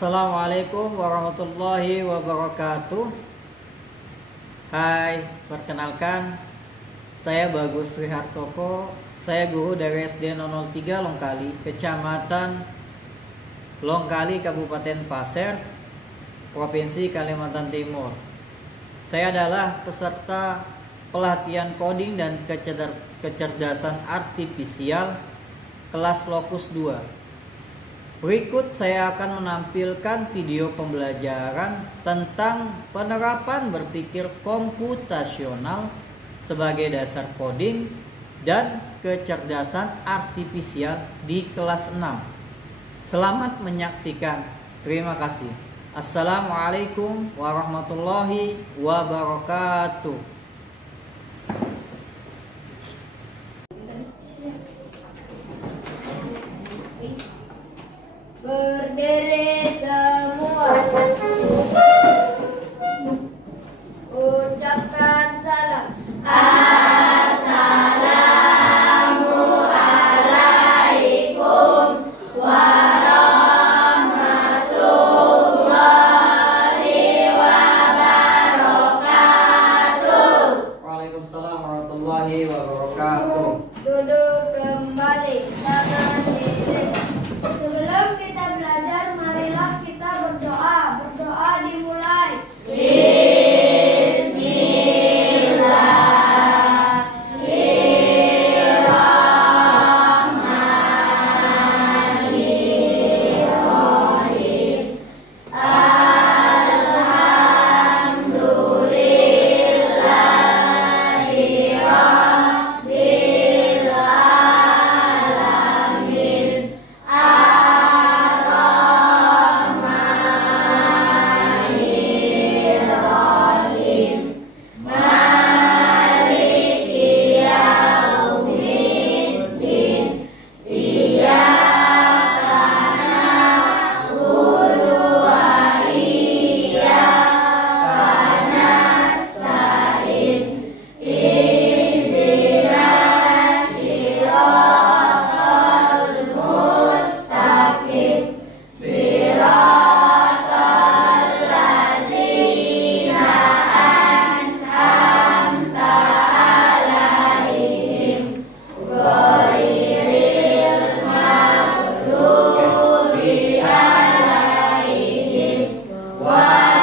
Assalamualaikum warahmatullahi wabarakatuh. Hai, perkenalkan saya Bagus Rihartoko. Saya guru dari SD 003 Longkali, Kecamatan Longkali, Kabupaten Pasir, Provinsi Kalimantan Timur. Saya adalah peserta pelatihan coding dan kecerdasan artifisial kelas Lokus 2. Berikut saya akan menampilkan video pembelajaran tentang penerapan berpikir komputasional sebagai dasar coding dan kecerdasan artifisial di kelas 6. Selamat menyaksikan. Terima kasih. Assalamualaikum warahmatullahi wabarakatuh. Berdiri semua, ucapkan salam. Assalamualaikum warahmatullahi wabarakatuh. Waalaikumsalam warahmatullahi wabarakatuh. Duduk kembali, tangan miring. Sebelum kita belajar, marilah kita berdoa. Berdoa dimulai. Bismillahirrahmanirrahim. Alhamdulillahi rabbil alamin. Ar-Rahmanir-Rahim. Maliki yaumiddin. Iyyaka na'budu wa iyyaka nasta'in. Ihdinas siratal mustaqim. Siratal ladzina an'amta 'alaihim ghairil maghdubi 'alaihim waladdallin.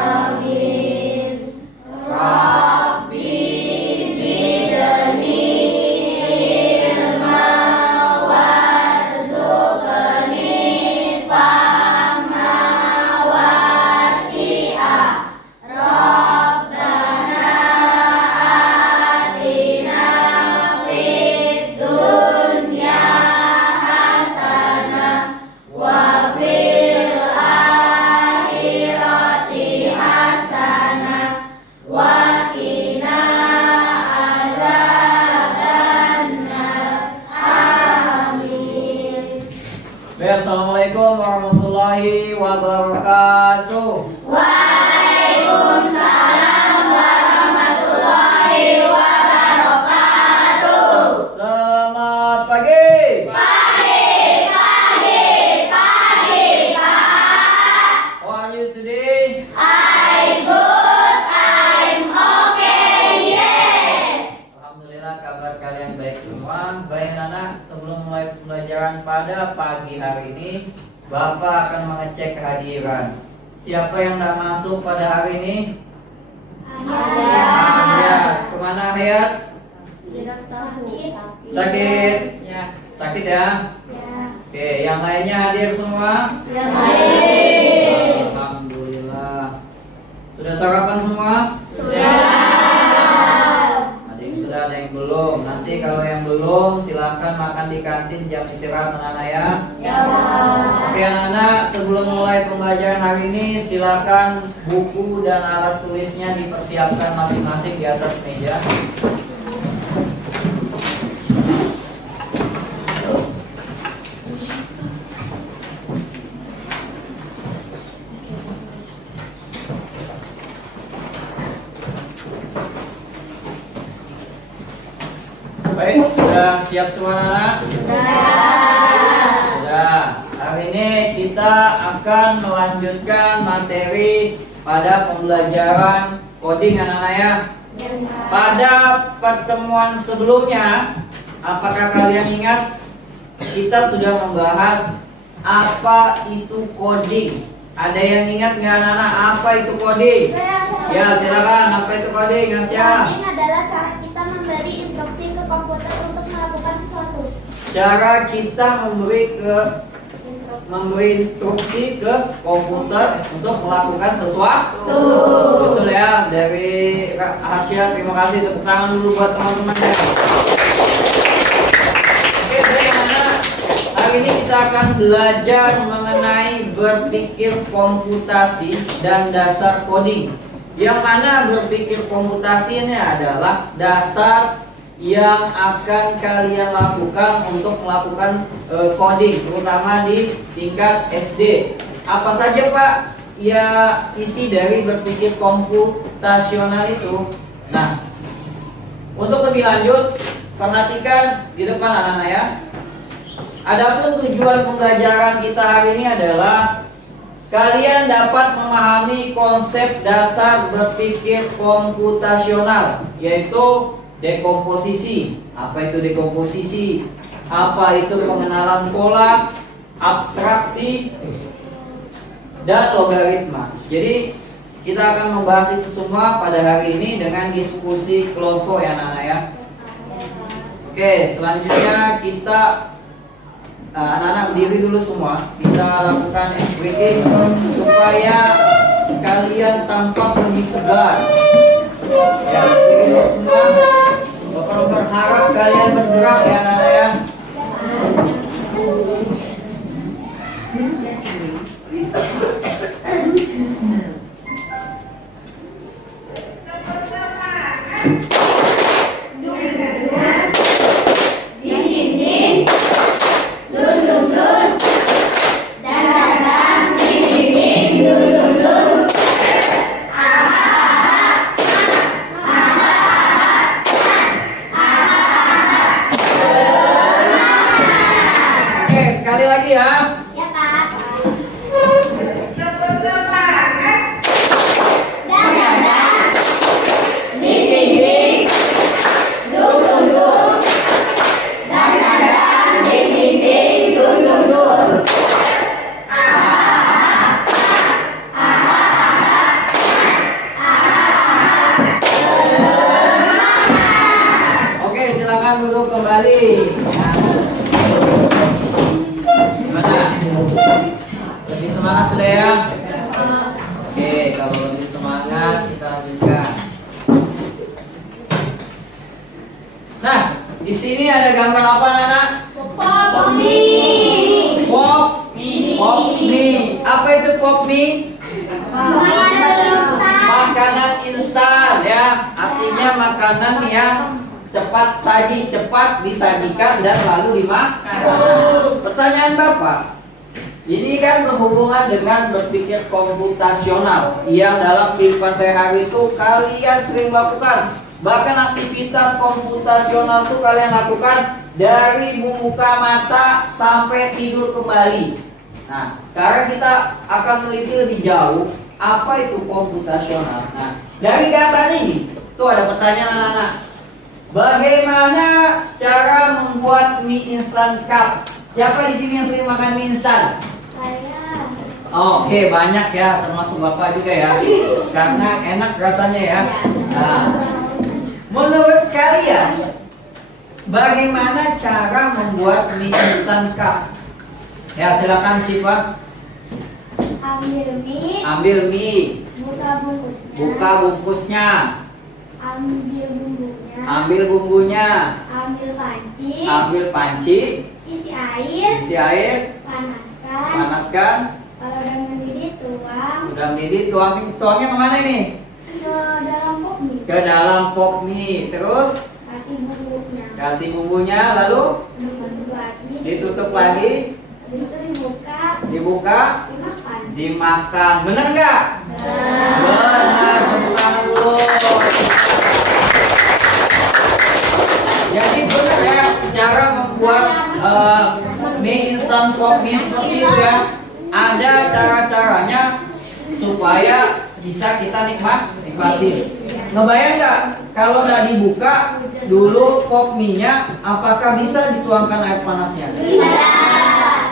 Amin. Rabbi zidni ilma warzuqni fahma wasi'a. Rabbana atina fid dunya hasanah wa fil akhirati hasanah wa qina adzabannar. Amin. Baik, assalamualaikum warahmatullahi wabarakatuh. Waalaikumsalam warahmatullahi wabarakatuh. Selamat pagi. Pagi, Pak. How are you today? I'm good, I'm okay, yes. Alhamdulillah, kabar kalian baik semua. Baik anak, sebelum mulai pembelajaran pada pagi hari ini, Bapak akan mengecek kehadiran. Siapa yang tidak masuk pada hari ini? Hayat. Kemana Hayat? Sakit? Ya. Sakit ya? Oke, yang lainnya hadir semua? Yang lain. Alhamdulillah. Sudah sarapan semua? Sudah. Ada yang sudah, ada yang belum. Nanti kalau yang belum, silahkan makan di kantin jam istirahat anak-anak ya. Ya. sebelum mulai pembelajaran hari ini, silakan buku dan alat tulisnya dipersiapkan masing-masing di atas meja. Baik, sudah siap semua anak? Sudah. Hari ini kita akan melanjutkan materi pada pembelajaran coding anak-anak ya. Pada pertemuan sebelumnya, apakah kalian ingat kita sudah membahas apa itu coding? Ada yang ingat nggak anak-anak apa itu coding? Ya silakan, apa itu coding? Asya. Coding adalah cara kita memberi instruksi ke komputer untuk melakukan sesuatu. Cara kita memberi instruksi ke komputer untuk melakukan sesuatu. Betul ya, dari Asya. Terima kasih, tepuk tangan dulu buat teman-teman ya. Oke, anak-anak, hari ini kita akan belajar mengenai berpikir komputasi dan dasar coding. Yang mana berpikir komputasi ini adalah dasar yang akan kalian lakukan untuk melakukan coding, terutama di tingkat SD. Apa saja Pak ya isi dari berpikir komputasional itu? Nah, untuk lebih lanjut, perhatikan di depan anak-anak ya. Adapun tujuan pembelajaran kita hari ini adalah kalian dapat memahami konsep dasar berpikir komputasional, yaitu dekomposisi. Apa itu dekomposisi? Apa itu pengenalan pola, abstraksi, dan logaritma. Jadi kita akan membahas itu semua pada hari ini dengan diskusi kelompok ya anak-anak ya. Oke, selanjutnya kita anak-anak berdiri dulu semua. Kita lakukan ice breaking supaya kalian tampak lebih segar. Ya, berdiri semua. Bapak berharap kalian bergerak ya anak-anak ya. Sekali lagi ya. Ya Pak. Oke, silakan duduk kembali. Lebih semangat sudah ya? Oke, kalau lebih semangat kita lanjutkan. Nah, di sini ada gambar apa anak? Pop mie. Apa itu pop mie? Makanan instan ya. Artinya makanan yang cepat saji, cepat disajikan dan lalu dimakan. Pertanyaan Bapak, ini kan berhubungan dengan berpikir komputasional yang dalam kehidupan sehari-hari itu kalian sering lakukan. Bahkan aktivitas komputasional itu kalian lakukan dari membuka mata sampai tidur kembali. Nah, sekarang kita akan meneliti lebih jauh apa itu komputasional. Nah, dari gambar ini tuh ada pertanyaan anak-anak. Bagaimana cara membuat mie instan cup? Siapa di sini yang sering makan mie instan? Saya. Oke, banyak ya, termasuk Bapak juga ya. Karena enak rasanya ya. Nah, menurut kalian bagaimana cara membuat mie instan cup? Ya, silakan Syifa. Ambil mie. Buka bungkusnya. Ambil bumbunya. Ambil panci. Isi air. Panaskan. Taruh dalam udah mendidih, tuangnya kemana nih? Ke dalam pot mie. Ke dalam pot mie. Terus Kasih bumbunya. kasih bumbunya, lalu Ditutup lagi. ditutup lagi, Habis itu dibuka, dimakan. dimakan. Bener nggak? Benar, tepuk tangan dulu. Jadi benar ya cara membuat mie instan pop mie seperti itu ya. Ada cara-caranya supaya bisa kita nikmati. Ngebayang nggak kalau udah dibuka dulu pop mie-nya, apakah bisa dituangkan air panasnya?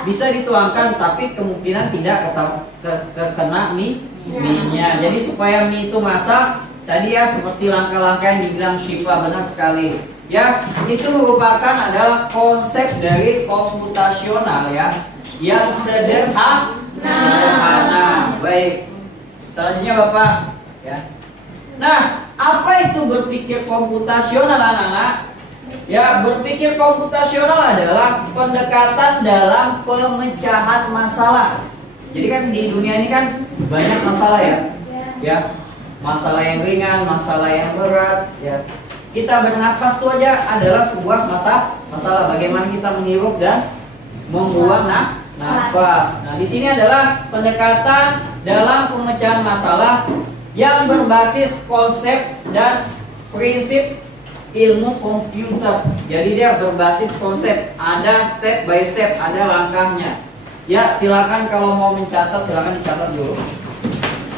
Bisa dituangkan, tapi kemungkinan tidak kena mie-nya. Jadi supaya mie itu masak, tadi ya seperti langkah-langkah yang dibilang Syifa, benar sekali. Ya, itu merupakan adalah konsep dari komputasional ya, yang sederhana. Baik, selanjutnya Bapak ya. Nah, apa itu berpikir komputasional anak-anak? Ya, berpikir komputasional adalah pendekatan dalam pemecahan masalah. Jadi kan di dunia ini kan banyak masalah ya. Ya, masalah yang ringan, masalah yang berat ya. Kita bernapas itu aja adalah sebuah masalah. Bagaimana kita menghirup dan membuang nafas. Nah, di sini adalah pendekatan dalam pemecahan masalah yang berbasis konsep dan prinsip ilmu komputer. Jadi dia berbasis konsep, ada step by step, ada langkahnya. Ya, silakan kalau mau mencatat, silakan dicatat dulu.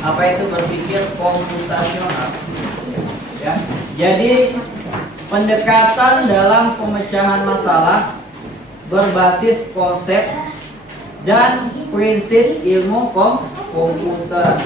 Apa itu berpikir komputasional? Ya, jadi pendekatan dalam pemecahan masalah berbasis konsep dan prinsip ilmu komputer.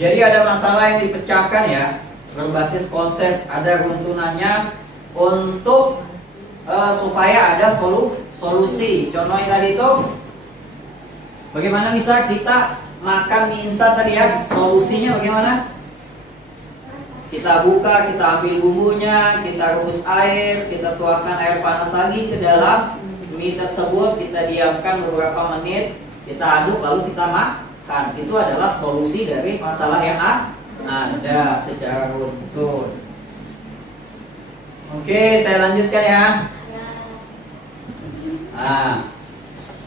Jadi ada masalah yang dipecahkan ya, berbasis konsep, ada runtunannya untuk supaya ada solusi. Contohnya tadi itu, bagaimana bisa kita makan mie instan tadi ya, solusinya bagaimana? Kita buka, kita ambil bumbunya, kita rebus air, kita tuangkan air panas lagi ke dalam mie tersebut, kita diamkan beberapa menit, kita aduk lalu kita makan. Itu adalah solusi dari masalah yang ada secara runtun. Oke, saya lanjutkan ya. Nah,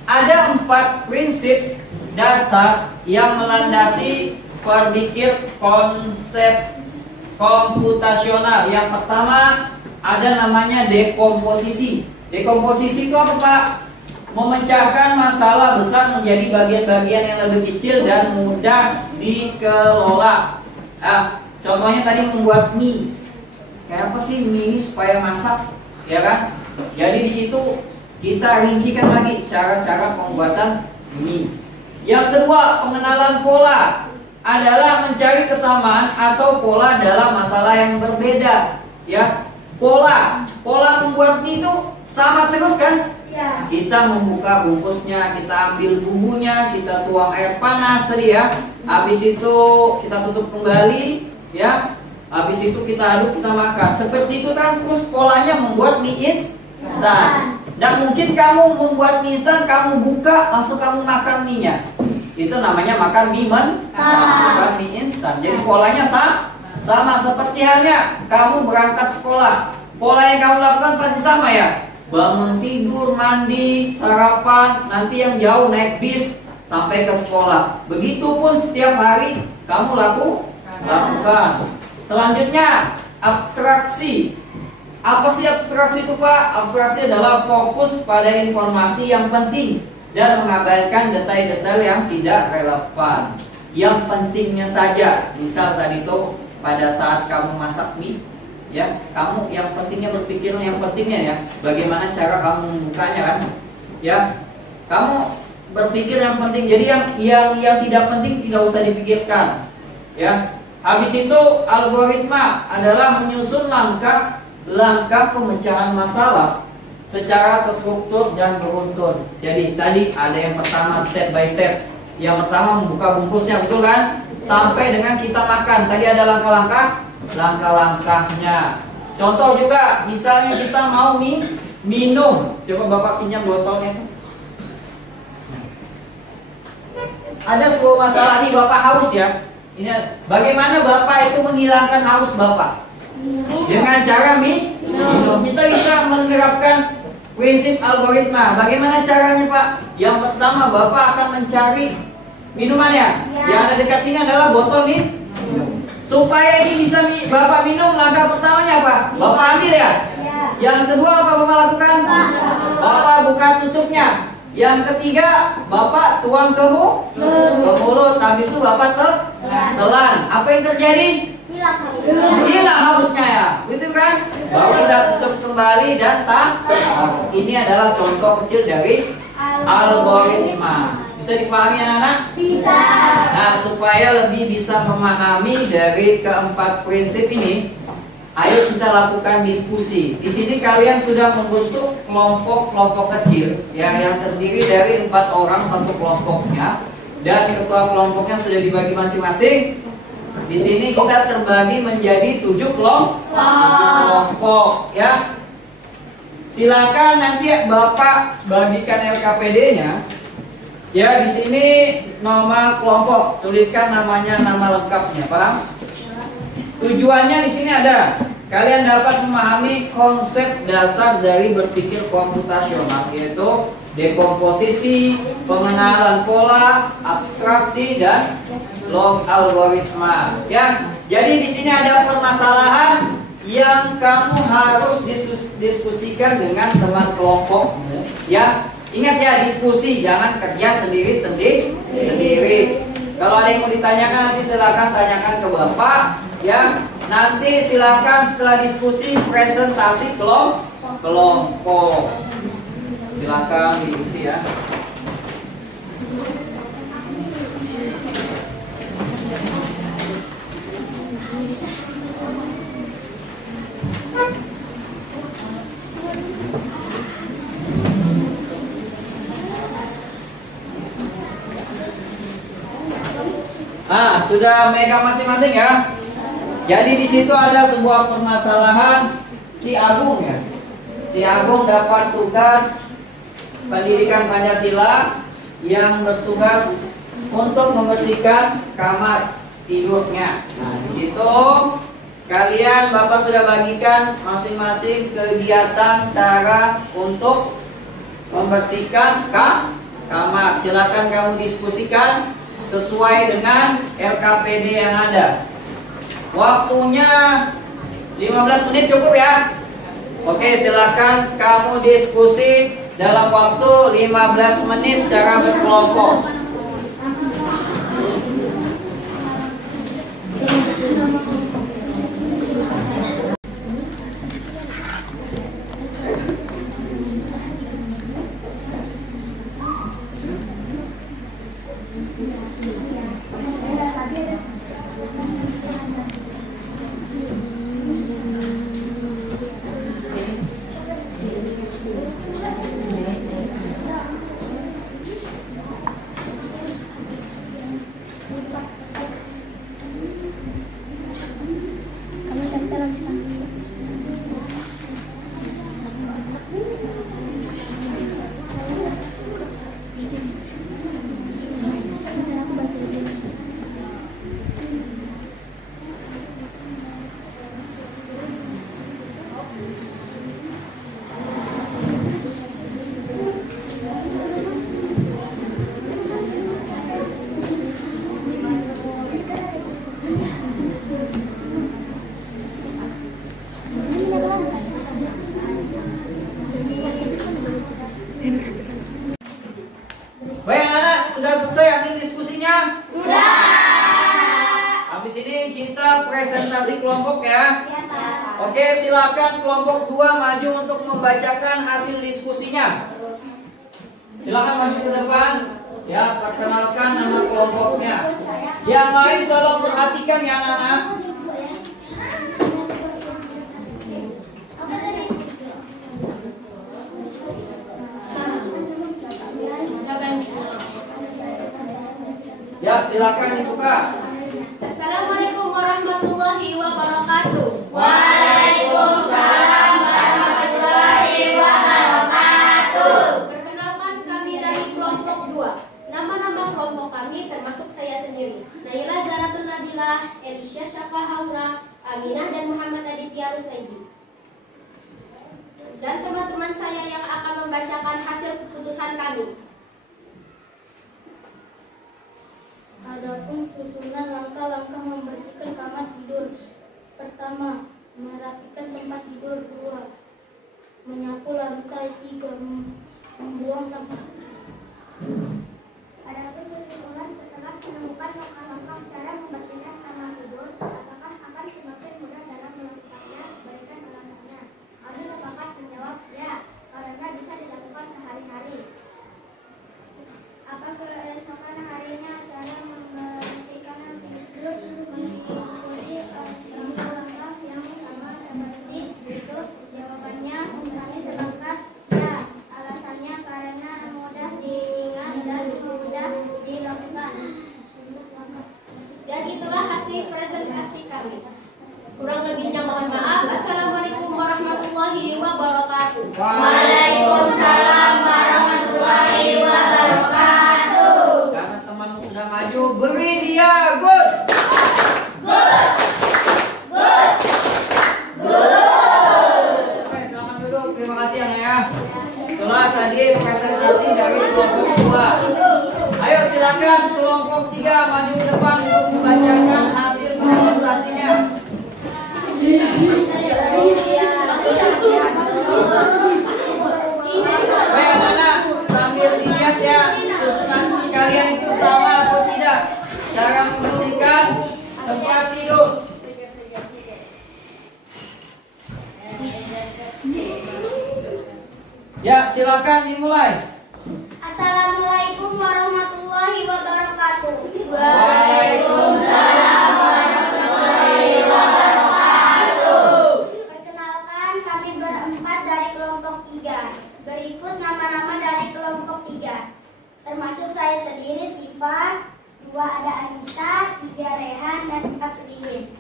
ada 4 prinsip dasar yang melandasi berpikir konsep komputasional. Yang pertama ada namanya dekomposisi. Dekomposisi itu apa, Pak? Memecahkan masalah besar menjadi bagian-bagian yang lebih kecil dan mudah dikelola. Nah, contohnya tadi membuat mie. Kayak apa sih mie ini supaya masak, ya kan? Jadi di situ kita rincikan lagi cara-cara pembuatan mie. Yang kedua, pengenalan pola adalah mencari kesamaan atau pola dalam masalah yang berbeda. Ya, pola membuat mie itu sama terus kan? Ya. Kita membuka bungkusnya, kita ambil bumbunya, kita tuang air panas tadi ya. Habis itu kita tutup kembali, ya. Habis itu kita aduk, kita makan. Seperti itu kan, terus polanya membuat mie instan. Dan mungkin kamu membuat mie instan, kamu buka, langsung kamu makan mie-nya. Itu namanya makan mie makan mie instan. Jadi polanya sama seperti halnya kamu berangkat sekolah. Pola yang kamu lakukan pasti sama ya. Bangun tidur, mandi, sarapan, nanti yang jauh naik bis sampai ke sekolah. Begitupun setiap hari kamu lakukan. Selanjutnya, abstraksi. Apa sih abstraksi itu, Pak? Abstraksi adalah fokus pada informasi yang penting dan mengabaikan detail-detail yang tidak relevan. Yang pentingnya saja. Misal tadi tuh pada saat kamu masak mie, Ya, kamu yang pentingnya berpikir yang pentingnya ya, bagaimana cara kamu membukanya kan? Ya, kamu berpikir yang penting. Jadi yang tidak penting tidak usah dipikirkan. Ya, habis itu algoritma adalah menyusun langkah pemecahan masalah secara terstruktur dan beruntun. Jadi tadi ada yang pertama step by step. Yang pertama membuka bungkusnya, betul kan? Sampai dengan kita makan. Tadi ada langkah-langkahnya. Contoh juga, misalnya kita mau minum. Coba Bapak pinjam botolnya. Ada sebuah masalah nih, Bapak haus ya. Ini bagaimana Bapak itu menghilangkan haus Bapak? Dengan cara minum. Kita bisa menerapkan prinsip algoritma. Bagaimana caranya Pak? Yang pertama Bapak akan mencari minumannya. Yang ada dekat sini adalah botol minum. Supaya ini bisa Bapak minum, langkah pertamanya apa? Bapak ambil ya. Yang kedua apa Bapak lakukan? Bapak buka tutupnya. Yang ketiga Bapak tuang ke mulut. Habis itu Bapak telan. Apa yang terjadi? Hilang hausnya ya, gitu kan? Baru kita tutup kembali dan ini adalah contoh kecil dari algoritma. Bisa dipahami anak-anak? Bisa. Nah, supaya lebih bisa memahami dari keempat prinsip ini, ayo kita lakukan diskusi. Di sini kalian sudah membentuk kelompok kecil yang terdiri dari 4 orang satu kelompoknya, dan ketua kelompoknya sudah dibagi masing-masing. Di sini kita terbagi menjadi 7 kelompok ya. Silakan nanti Bapak bagikan LKPD-nya. Ya, di sini nama kelompok, tuliskan namanya, nama lengkapnya, paham? Tujuannya di sini ada kalian dapat memahami konsep dasar dari berpikir komputasional, yaitu dekomposisi, pengenalan pola, abstraksi, dan algoritma. Ya, jadi di sini ada permasalahan yang kamu harus diskusikan dengan teman kelompokmu. Ya, ingat ya, diskusi, jangan kerja sendiri. Kalau ada yang mau ditanyakan nanti silakan tanyakan ke Bapak. Ya, nanti silakan setelah diskusi presentasi kelompok. Silakan diisi ya. Sudah megang masing-masing ya. Jadi di situ ada sebuah permasalahan si Agung ya. Si Agung dapat tugas pendidikan Pancasila yang bertugas untuk membersihkan kamar tidurnya. Nah, di situ kalian Bapak sudah bagikan masing-masing kegiatan cara untuk membersihkan kamar. Silakan kamu diskusikan sesuai dengan LKPD yang ada. Waktunya 15 menit cukup ya. Oke, silakan kamu diskusi dalam waktu 15 menit secara berkelompok. Baik anak-anak, sudah selesai hasil diskusinya? Sudah. Habis ini kita presentasi kelompok ya. Ya, Pak. Oke, silakan kelompok 2 maju untuk membacakan hasil diskusinya. Silakan maju ke depan. Ya, perkenalkan nama kelompoknya. Yang lain tolong perhatikan ya anak-anak. Ya, silakan dibuka. Assalamualaikum warahmatullahi wabarakatuh. Waalaikumsalam warahmatullahi wabarakatuh. Perkenalkan, kami dari kelompok 2. Nama-nama kelompok kami termasuk saya sendiri, Naila Zaratun Nabilah, Elisha Syafa Haura, Aminah dan Muhammad Aditya Rusnaidi. Dan teman-teman saya yang akan membacakan hasil keputusan kami. Adapun susunan langkah-langkah membersihkan kamar tidur. Pertama, merapikan tempat tidur. 2, menyapu lantai. 3, membuang sampah. Adapun susunan setelah menemukan langkah-langkah cara membersihkan kamar tidur, apakah akan semakin mudah dalam melakukannya? Berikan alasannya. Ada sepakat menjawab ya, karena bisa dilakukan sehari-hari. Apa keesokan harinya cara membersihkan tidur mengikuti langkah-langkah yang sama seperti itu? Jawabannya masih terangkat ya. Alasannya karena mudah diingat dan mudah dilakukan. Dan itulah hasil presentasi kami. Kurang lebihnya mohon maaf. Assalamualaikum warahmatullahi wabarakatuh. Waalaikumsalam warahmatullahi wabarakatuh. Karena temanmu sudah maju, beri dia good. Good. Good. Good. Oke, selamat duduk. Terima kasih ya. Setelah tadi presentasi dari kelompok 2. Ayo silakan kelompok 3 maju ke depan untuk membacakan hasil presentasinya. Baik anak-anak, sambil dilihat ya susunan kalian itu sama atau tidak. Cara membersihkan tempat tidur. Ya, silakan dimulai. Assalamualaikum warahmatullahi wabarakatuh. Waalaikumsalam warahmatullahi wabarakatuh. Perkenalkan, kami berempat dari kelompok 3. Berikut nama-nama dari kelompok 3. Termasuk saya sendiri, Siva. 2 ada Anissa, 3 Rehan, dan 4 Sulihin.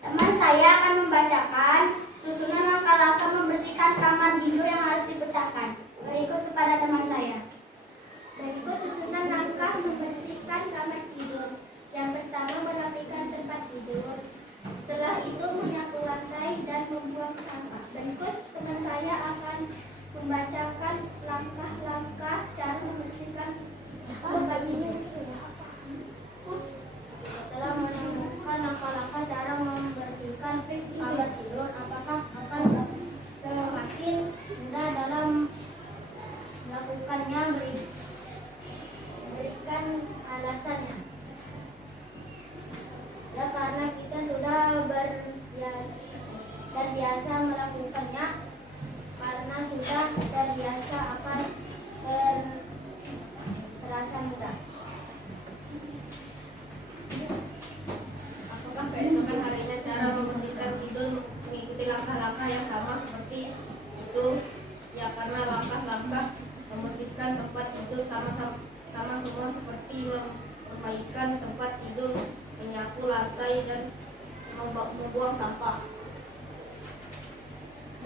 Teman saya akan membacakan susunan langkah-langkah membersihkan kamar tidur yang harus dipecahkan. Berikut kepada teman saya. Berikut susunan langkah membersihkan kamar tidur. Yang pertama, merapikan tempat tidur. Setelah itu menyapu lantai dan membuang sampah. Berikut teman saya akan membacakan langkah-langkah cara membersihkan kamar tidur. Setelah menemukan langkah-langkah cara membersihkan kamar tidur, apakah akan semakin mudah dalam melakukannya? Berikan alasannya. Ya, karena kita sudah terbiasa melakukannya. Karena sudah terbiasa akan terasa mudah. Apakah keesokan harinya cara membersihkan tidur mengikuti langkah-langkah yang sama seperti itu? Ya, karena langkah-langkah membersihkan tempat tidur sama semua seperti memperbaikan tempat tidur, menyapu lantai, dan membuang sampah.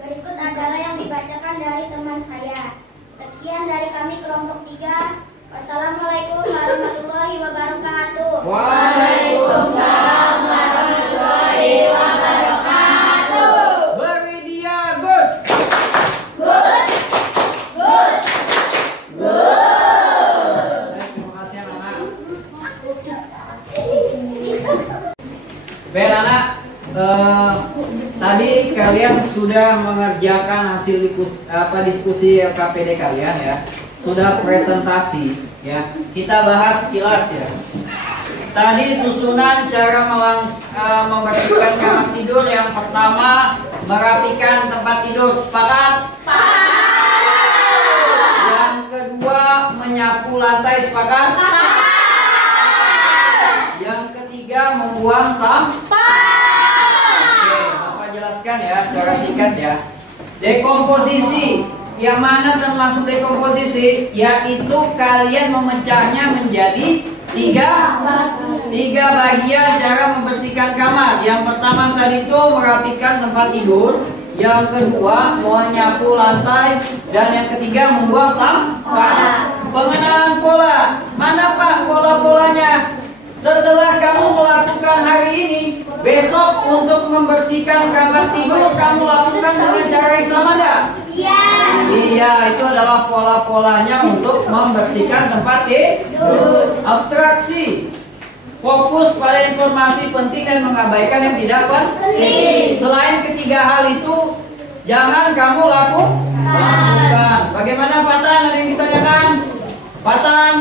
Berikut adalah yang dibacakan dari teman saya. Sekian dari kami kelompok 3. Wassalamualaikum warahmatullahi wabarakatuh. Waalaikumsalam warahmatullahi wabarakatuh. Beri dia good. Good. Good. Good. Baik, terima kasih anak-anak. Baik anak, tadi kalian sudah mengerjakan hasil diskusi KPD kalian ya. Sudah presentasi ya. Kita bahas sekilas ya. Tadi susunan cara membersihkan kamar tidur tidur yang pertama merapikan tempat tidur. Sepakat? Yang kedua menyapu lantai. Sepakat? Yang ketiga membuang sampah. Oke, Bapak jelaskan ya secara singkat ya. Dekomposisi. Yang mana termasuk dekomposisi? Yaitu kalian memecahnya menjadi tiga bagian cara membersihkan kamar. Yang pertama tadi itu merapikan tempat tidur, yang kedua menyapu lantai, dan yang ketiga membuang sampah. Pengenalan pola. Mana Pak pola-polanya? Setelah kamu melakukan hari ini, besok untuk membersihkan kamar tidur kamu lakukan dengan cara yang sama enggak? Iya. Iya, itu adalah pola-polanya untuk membersihkan tempat tidur. Abstraksi. Fokus pada informasi penting dan mengabaikan yang tidak penting. Selain ketiga hal itu, jangan kamu lakukan. Bagaimana Patan? Ada yang ditanyakan? Patan?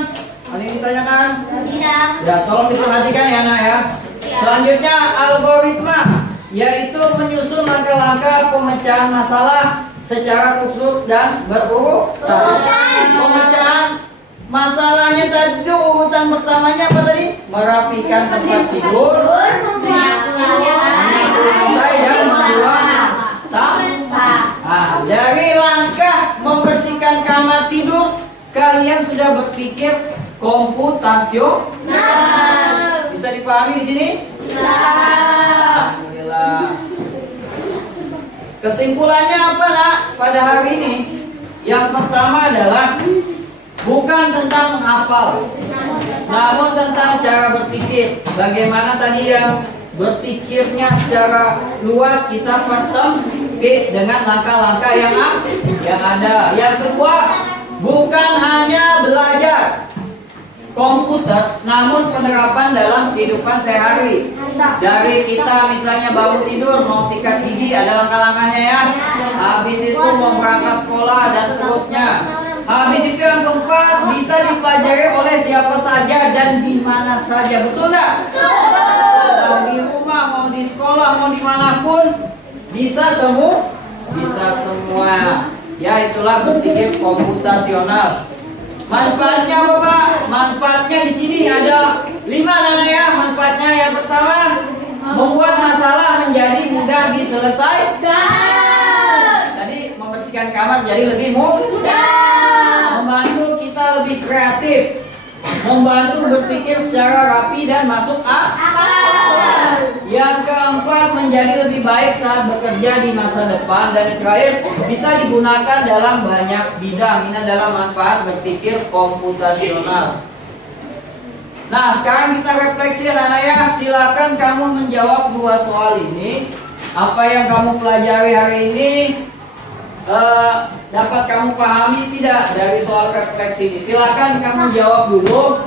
Ada yang ditanyakan? Tidak. Ya, tolong diperhatikan ya nak ya. Selanjutnya algoritma, yaitu menyusun langkah-langkah pemecahan masalah secara kusur dan berurutan. Pemecahan masalahnya tadi urutan pertamanya apa tadi? Merapikan tempat tidur, menyapu lantai dan membuang sampah. Nah, dari langkah membersihkan kamar tidur, kalian sudah berpikir komputasional. Bisa dipahami di sini? Bisa. Alhamdulillah. Kesimpulannya apa nak pada hari ini? Yang pertama adalah bukan tentang menghafal, namun tentang cara berpikir. Bagaimana tadi yang berpikirnya secara luas kita persempit dengan langkah-langkah yang ada. Yang kedua, bukan hanya belajar komputer, namun penerapan dalam kehidupan sehari. Dari kita misalnya bangun tidur mau sikat gigi ada langkah-langkahnya ya. Habis itu mau berangkat sekolah dan seterusnya. Habis itu yang keempat bisa dipelajari oleh siapa saja dan di mana saja. Betul nggak? Mau di rumah, mau di sekolah, mau dimanapun bisa semua. Bisa semua. Ya itulah berpikir komputasional. Manfaatnya apa Pak? Manfaatnya di sini ada 5 Nana ya. Manfaatnya yang pertama membuat masalah menjadi mudah diselesaikan. Tadi membersihkan kamar jadi lebih mudah. Membantu kita lebih kreatif. Membantu berpikir secara rapi dan masuk akal. Yang keempat menjadi lebih baik saat bekerja di masa depan. Dan yang terakhir bisa digunakan dalam banyak bidang. Ini adalah manfaat berpikir komputasional. Nah sekarang kita refleksi anak-anak ya. Silakan kamu menjawab 2 soal ini. Apa yang kamu pelajari hari ini dapat kamu pahami tidak dari soal refleksi ini? Silakan kamu jawab dulu.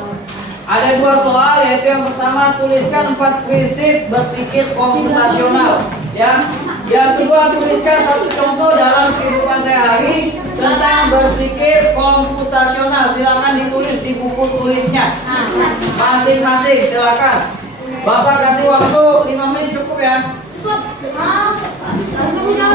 Ada 2 soal, yaitu yang pertama tuliskan 4 prinsip berpikir komputasional ya. Yang kedua tuliskan 1 contoh dalam kehidupan sehari tentang berpikir komputasional. Silakan ditulis di buku tulisnya masing-masing. Silakan. Bapak kasih waktu 5 menit cukup ya.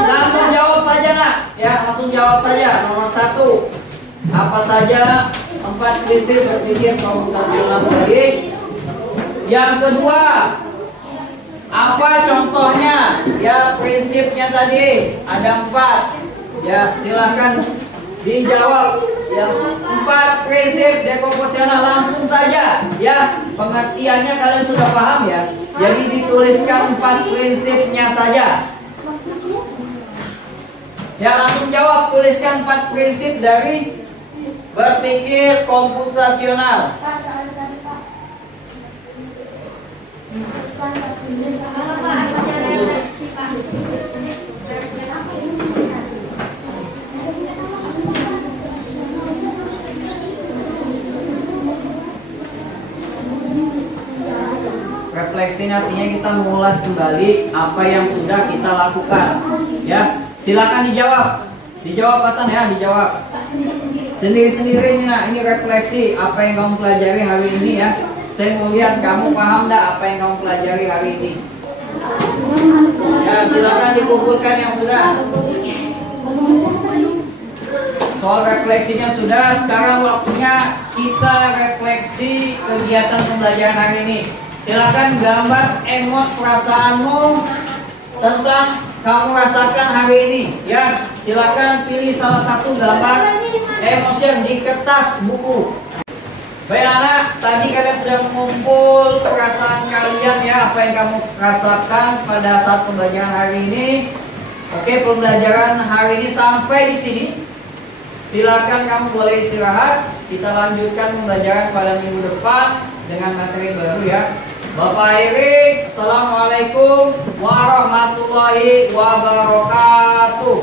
Langsung jawab saja nak ya, langsung jawab saja. Nomor 1 apa saja 4 prinsip berpikir komputasional tadi. Yang kedua apa contohnya ya, prinsipnya tadi ada 4 ya, silahkan dijawab. Yang 4 prinsip dekomposisional langsung saja ya, pengertiannya kalian sudah paham ya. Jadi dituliskan 4 prinsipnya saja ya, langsung jawab. Tuliskan 4 prinsip dari berpikir komputasional. Refleksi artinya kita mengulas kembali apa yang sudah kita lakukan ya. Silakan dijawab. Dijawab Patan ya, dijawab. Sendiri-sendiri ini nak, ini refleksi apa yang kamu pelajari hari ini ya. Saya mau lihat kamu paham enggak apa yang kamu pelajari hari ini. Ya, silakan dikumpulkan yang sudah. Soal refleksinya sudah, sekarang waktunya kita refleksi kegiatan pembelajaran hari ini. Silakan gambar emot perasaanmu tentang kamu rasakan hari ini. Ya, silakan pilih salah satu gambar emotion di kertas buku. Baik anak, tadi kalian sudah mengumpul perasaan kalian ya, apa yang kamu rasakan pada saat pembelajaran hari ini. Oke, pembelajaran hari ini sampai di sini. Silakan kamu boleh istirahat. Kita lanjutkan pembelajaran pada minggu depan dengan materi baru ya. Bapak Erik, Assalamualaikum warahmatullahi wabarakatuh.